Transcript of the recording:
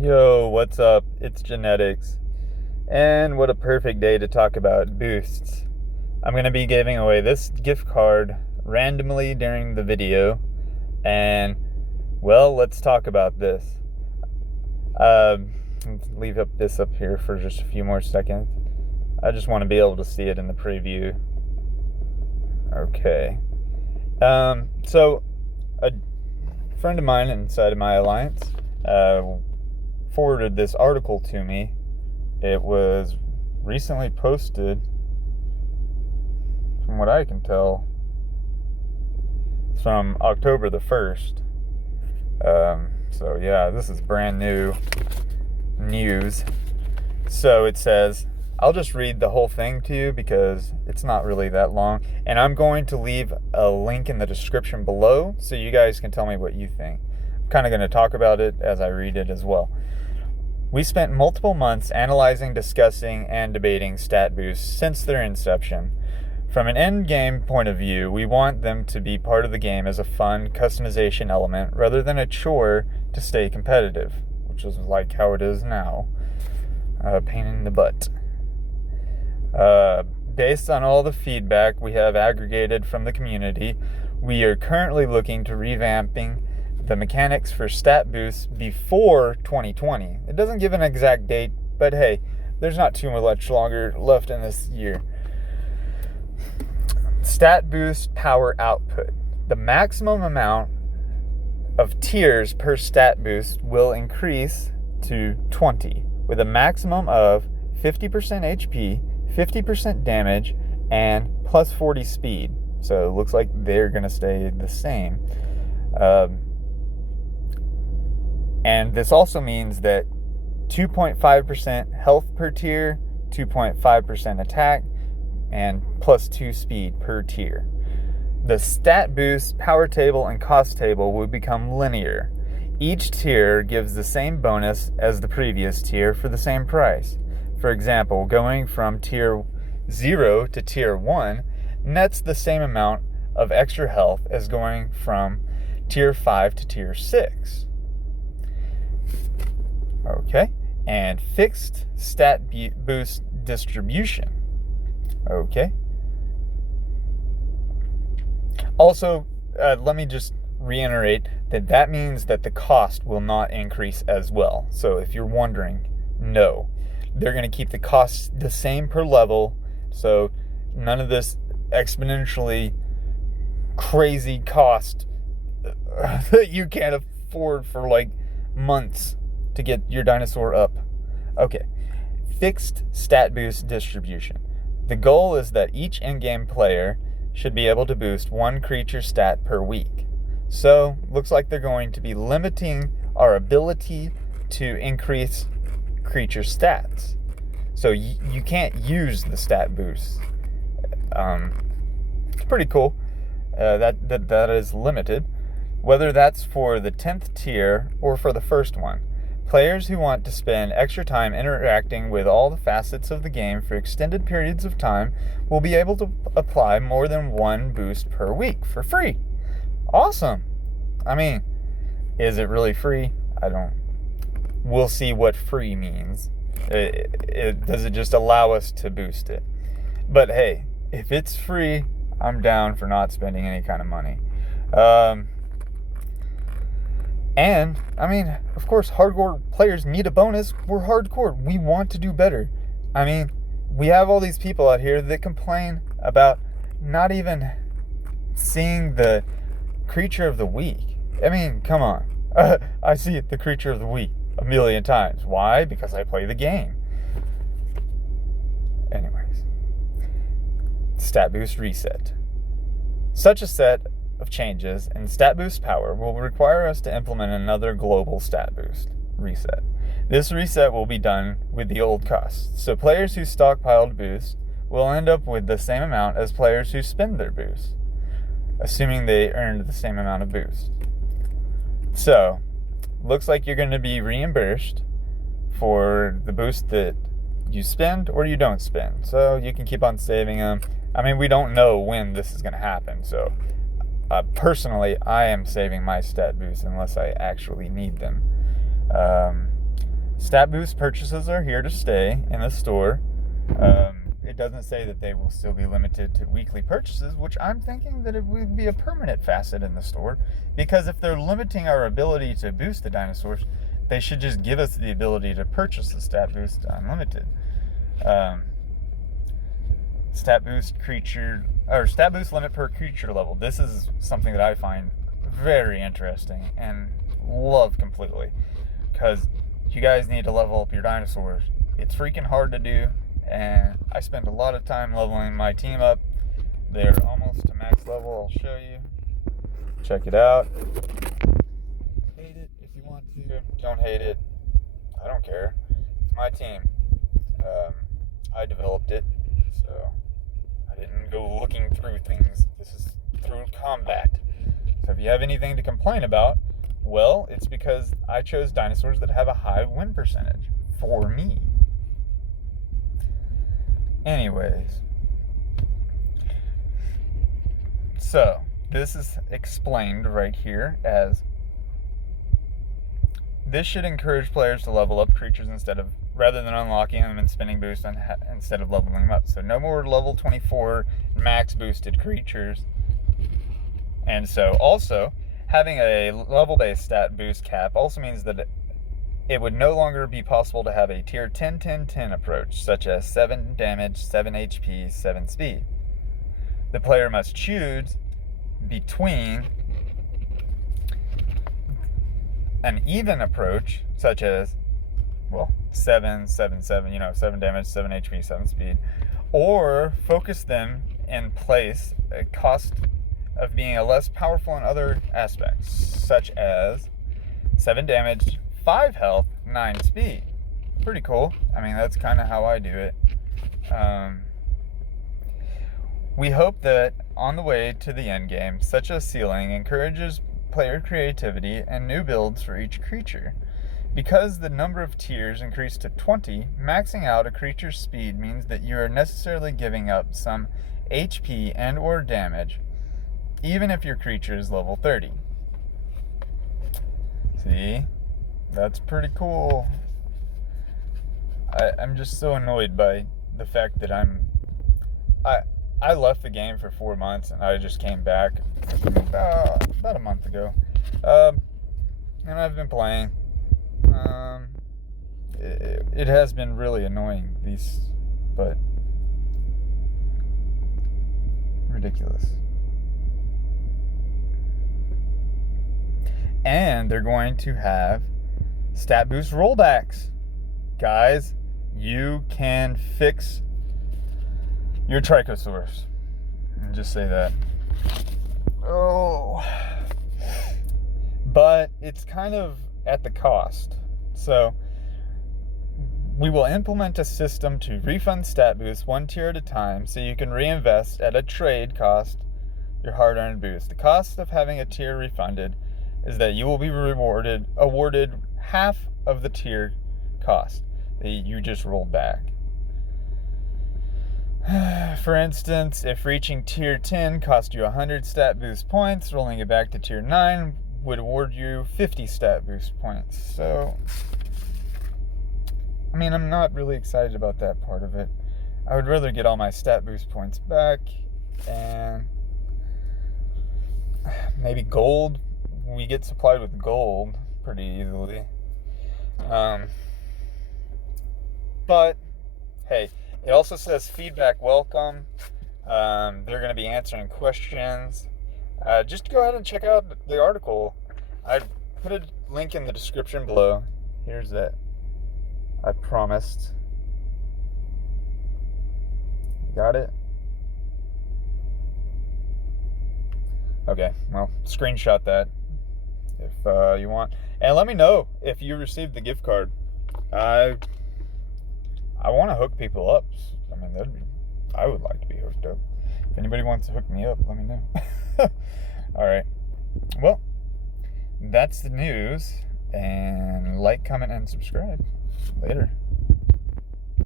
Yo, what's up? It's Genetics. And what a perfect day to talk about boosts. I'm going to be giving away this gift card randomly during the video. And, well, let's talk about this. Let's leave this up here for just a few more seconds. I just want to be able to see it in the preview. Okay. So, a friend of mine inside of my alliance, forwarded this article to me. It was recently posted, from what I can tell, from October the 1st. So yeah, this is brand new news. So it says, I'll just read the whole thing to you because it's not really that long. And I'm going to leave a link in the description below so you guys can tell me what you think. I'm kind of going to talk about it as I read it as well. We spent multiple months analyzing, discussing, and debating stat boosts since their inception. From an end-game point of view, we want them to be part of the game as a fun customization element rather than a chore to stay competitive, which is like how it is now. Pain in the butt. Based on all the feedback we have aggregated from the community, we are currently looking to revamping the mechanics for stat boosts before 2020. It doesn't give an exact date, but hey, there's not too much longer left in this year. Stat boost power output. The maximum amount of tiers per stat boost will increase to 20, with a maximum of 50% HP, 50% damage, and plus 40 speed. So it looks like they're going to stay the same. And this also means that 2.5% health per tier, 2.5% attack, and plus 2 speed per tier. The stat boost power table and cost table will become linear. Each tier gives the same bonus as the previous tier for the same price. For example, going from tier 0 to tier 1 nets the same amount of extra health as going from tier 5 to tier 6. Okay, and fixed stat boost distribution. Okay. Also, let me just reiterate that means that the cost will not increase as well. So if you're wondering, no. They're going to keep the costs the same per level, so none of this exponentially crazy cost that you can't afford for like months to get your dinosaur up. Okay, fixed stat boost distribution. The goal is that each in-game player should be able to boost one creature stat per week. So, looks like they're going to be limiting our ability to increase creature stats. So you can't use the stat boost. It's pretty cool. That is limited. Whether that's for the 10th tier or for the first one. Players who want to spend extra time interacting with all the facets of the game for extended periods of time will be able to apply more than one boost per week for free. Awesome. I mean, is it really free? We'll see what free means. Does it just allow us to boost it? But hey, if it's free, I'm down for not spending any kind of money. And, I mean, of course, hardcore players need a bonus. We're hardcore. We want to do better. I mean, we have all these people out here that complain about not even seeing the creature of the week. I mean, come on. I see it, the creature of the week, a million times. Why? Because I play the game. Anyways. Stat boost reset. Such a set of changes in stat boost power will require us to implement another global stat boost reset. This reset will be done with the old costs, so players who stockpiled boosts will end up with the same amount as players who spend their boosts, assuming they earned the same amount of boost. So, looks like you're going to be reimbursed for the boost that you spend or you don't spend, so you can keep on saving them. I mean, we don't know when this is going to happen, so personally, I am saving my stat boosts unless I actually need them. Stat boost purchases are here to stay in the store. It doesn't say that they will still be limited to weekly purchases, which I'm thinking that it would be a permanent facet in the store, because if they're limiting our ability to boost the dinosaurs, they should just give us the ability to purchase the stat boost unlimited. Stat boost limit per creature level. This is something that I find very interesting and love completely, because you guys need to level up your dinosaurs. It's freaking hard to do, and I spend a lot of time leveling my team up. They're almost to max level. I'll show you. Check it out. Hate it if you want to. Don't hate it. I don't care. It's my team. I developed it, so I didn't go looking through things. This is through combat. So if you have anything to complain about, well, it's because I chose dinosaurs that have a high win percentage for me. Anyways, so this is explained right here as this should encourage players to level up creatures rather than unlocking them and spinning boosts instead of leveling them up. So no more level 24 max boosted creatures. And so also having a level-based stat boost cap also means that it would no longer be possible to have a tier 10-10-10 approach, such as 7 damage, 7 HP, 7 speed. The player must choose between an even approach, such as, 7, 7, 7, 7 damage, 7 HP, 7 speed, or focus them in place at cost of being less powerful in other aspects, such as 7 damage, 5 health, 9 speed. Pretty cool. I mean, that's kind of how I do it. We hope that on the way to the end game, such a ceiling encourages player creativity and new builds for each creature. Because the number of tiers increased to 20, maxing out a creature's speed means that you are necessarily giving up some HP and or damage, even if your creature is level 30. See? That's pretty cool. I'm just so annoyed by the fact that I left the game for 4 months and I just came back about a month ago. And I've been playing. It has been really annoying, but ridiculous. And they're going to have stat boost rollbacks. Guys, you can fix your Trichosaurus. I'll just say that. Oh. But it's kind of at the cost. So we will implement a system to refund stat boosts 1 tier at a time, so you can reinvest at a trade cost your hard-earned boost. The cost of having a tier refunded is that you will be awarded half of the tier cost that you just rolled back. For instance, if reaching tier 10 cost you 100 stat boost points, rolling it back to tier 9 would award you 50 stat boost points. So, I mean, I'm not really excited about that part of it. I would rather get all my stat boost points back, and maybe gold. We get supplied with gold pretty easily. But, hey, it also says feedback welcome. They're going to be answering questions. Just go ahead and check out the article. I put a link in the description below. Here's that. I promised. Got it? Okay, well, screenshot that if you want. And let me know if you received the gift card. I want to hook people up. I mean, I would like to be hooked up. If anybody wants to hook me up, let me know. All right. Well, that's the news. And like, comment, and subscribe. Later.